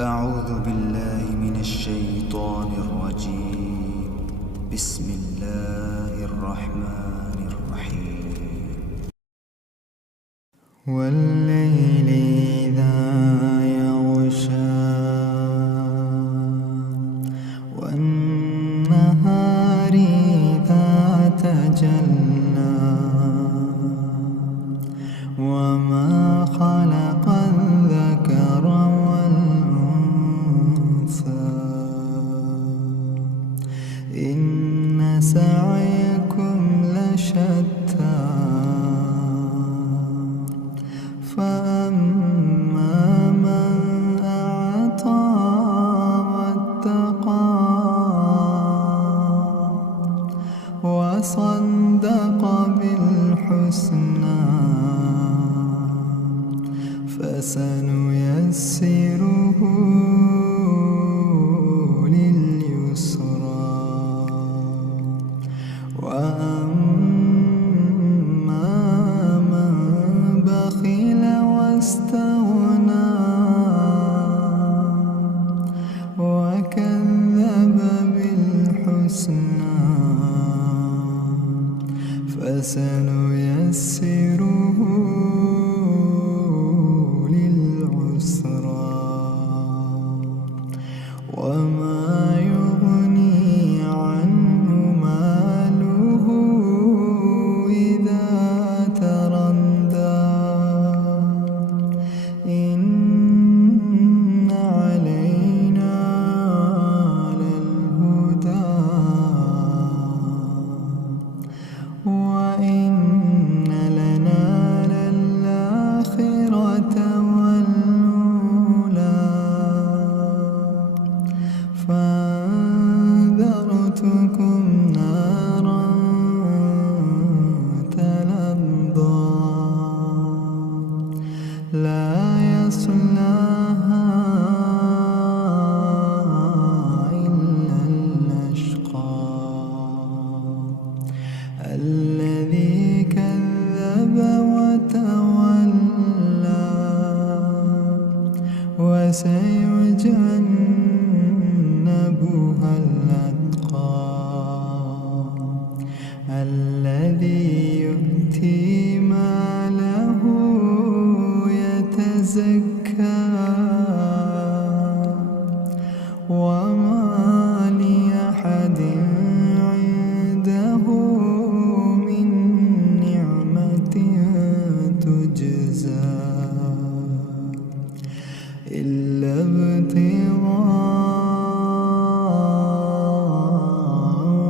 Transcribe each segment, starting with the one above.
أعوذ بالله من الشيطان الرجيم. بسم الله الرحمن الرحيم. والليل إذا يغشى والنهار إذا تجلى وما خلق الذكر والأنثى إن سعيكم لشتى فأما من أعطى واتقى وصدق بالحسنى فسنيسره لليسرى وأما من بخل واستغنى وكذب بالحسنى فسنيسره للعسرى وما يغني عنه ماله إذا تردى إن علينا للهدى وإن لنا للآخرة والأولى فأنذرتكم نارا تلظى لا يصلاها إلا الأشقى الذي كذب وتولى وسيجنبها الأتقى الذي يؤتي ماله يتزكى وما لأحد عنده من نعمة تجزى إلا ابتغاء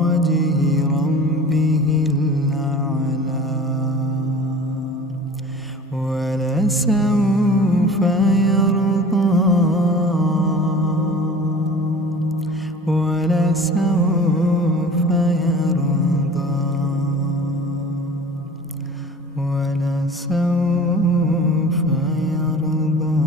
وجه ربه الأعلى ولسوف يرضى ولسوف يرضى ولسوف يرضى.